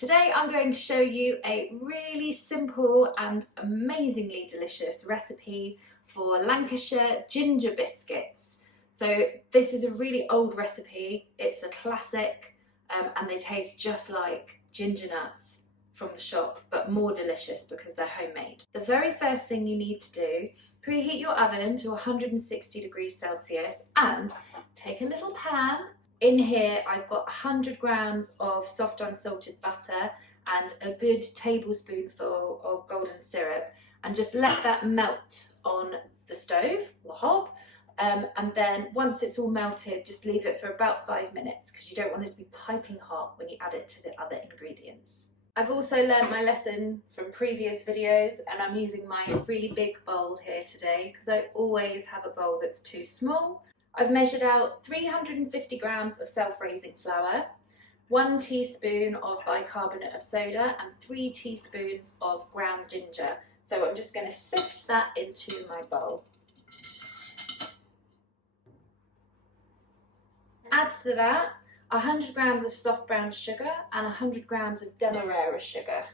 Today I'm going to show you a really simple and amazingly delicious recipe for Lancashire ginger biscuits. So this is a really old recipe, it's a classic and they taste just like ginger nuts from the shop, but more delicious because they're homemade. The very first thing you need to do, preheat your oven to 160 degrees Celsius and take a little pan. In here I've got 100 grams of soft unsalted butter and a good tablespoonful of golden syrup, and just let that melt on the stove, the hob, and then once it's all melted just leave it for about 5 minutes because you don't want it to be piping hot when you add it to the other ingredients. I've also learned my lesson from previous videos and I'm using my really big bowl here today because I always have a bowl that's too small. I've measured out 350 grams of self-raising flour, 1 teaspoon of bicarbonate of soda and 3 teaspoons of ground ginger. So I'm just going to sift that into my bowl. Add to that 100 grams of soft brown sugar and 100 grams of demerara sugar.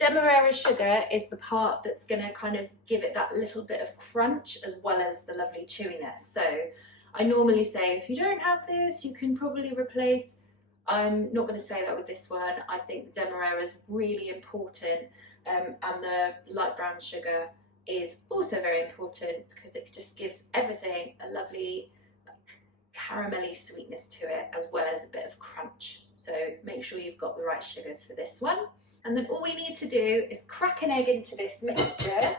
Demerara sugar is the part that's going to kind of give it that little bit of crunch as well as the lovely chewiness. So I normally say if you don't have this you can probably replace. I'm not going to say that with this one. I think demerara is really important and the light brown sugar is also very important because it just gives everything a lovely caramelly sweetness to it as well as a bit of crunch. So make sure you've got the right sugars for this one. And then all we need to do is crack an egg into this mixture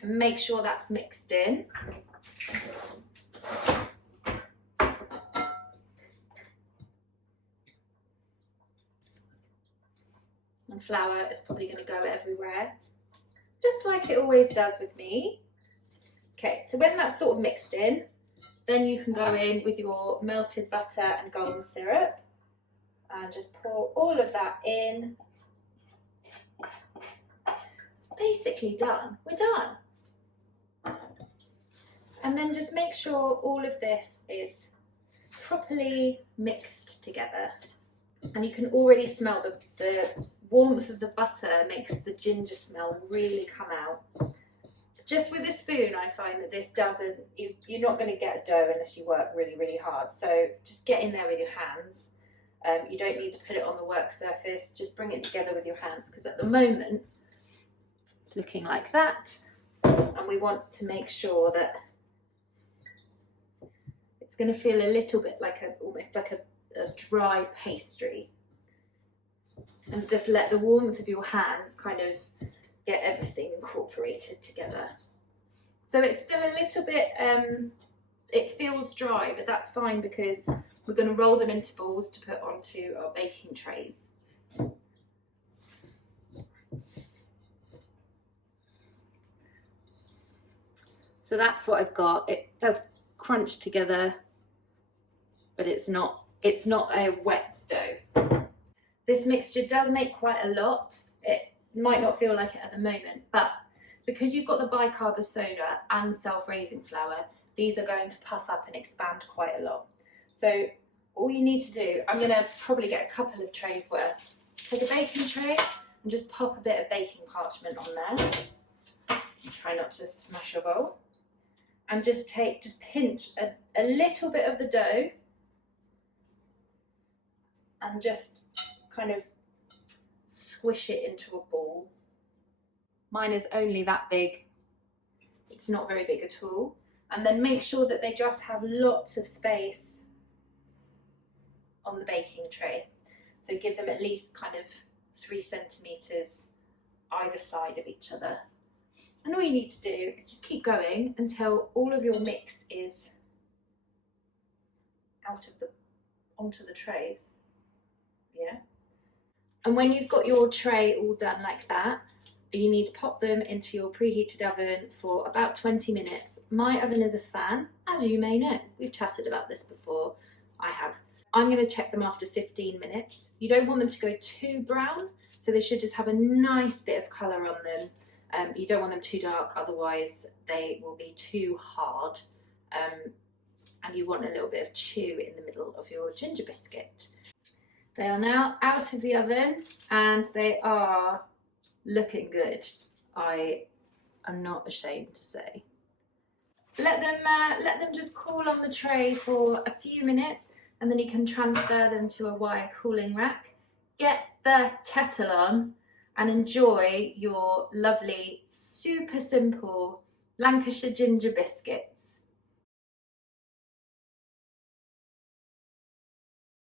and make sure that's mixed in. And flour is probably going to go everywhere, just like it always does with me. Okay, so when that's sort of mixed in, then you can go in with your melted butter and golden syrup and just pour all of that in. It's basically done. We're done. And then just make sure all of this is properly mixed together. And you can already smell the warmth of the butter makes the ginger smell really come out. Just with a spoon, I find that this doesn't, you're not going to get a dough unless you work really, really hard. So just get in there with your hands. You don't need to put it on the work surface, just bring it together with your hands because at the moment it's looking like that. And we want to make sure that it's going to feel a little bit like almost like a dry pastry. And just let the warmth of your hands kind of get everything incorporated together. So it's still a little bit, it feels dry, but that's fine because we're going to roll them into balls to put onto our baking trays. So that's what I've got. It does crunch together, but it's not a wet dough. This mixture does make quite a lot. It might not feel like it at the moment, but because you've got the bicarb of soda and self-raising flour, these are going to puff up and expand quite a lot. So all you need to do, I'm going to probably get a couple of trays worth. Take a baking tray and just pop a bit of baking parchment on there. Try not to smash your bowl. And just pinch a little bit of the dough and just kind of squish it into a ball. Mine is only that big. It's not very big at all. And then make sure that they just have lots of space on the baking tray. So give them at least kind of 3 centimeters either side of each other. And all you need to do is just keep going until all of your mix is onto the trays. Yeah. And when you've got your tray all done like that, you need to pop them into your preheated oven for about 20 minutes. My oven is a fan, as you may know. We've chatted about this before. I have. I'm going to check them after 15 minutes. You don't want them to go too brown, so they should just have a nice bit of colour on them. You don't want them too dark, otherwise they will be too hard. and you want a little bit of chew in the middle of your ginger biscuit. They are now out of the oven and they are looking good, I am not ashamed to say. Let them just cool on the tray for a few minutes, and then you can transfer them to a wire cooling rack. Get the kettle on and enjoy your lovely, super simple Lancashire ginger biscuits.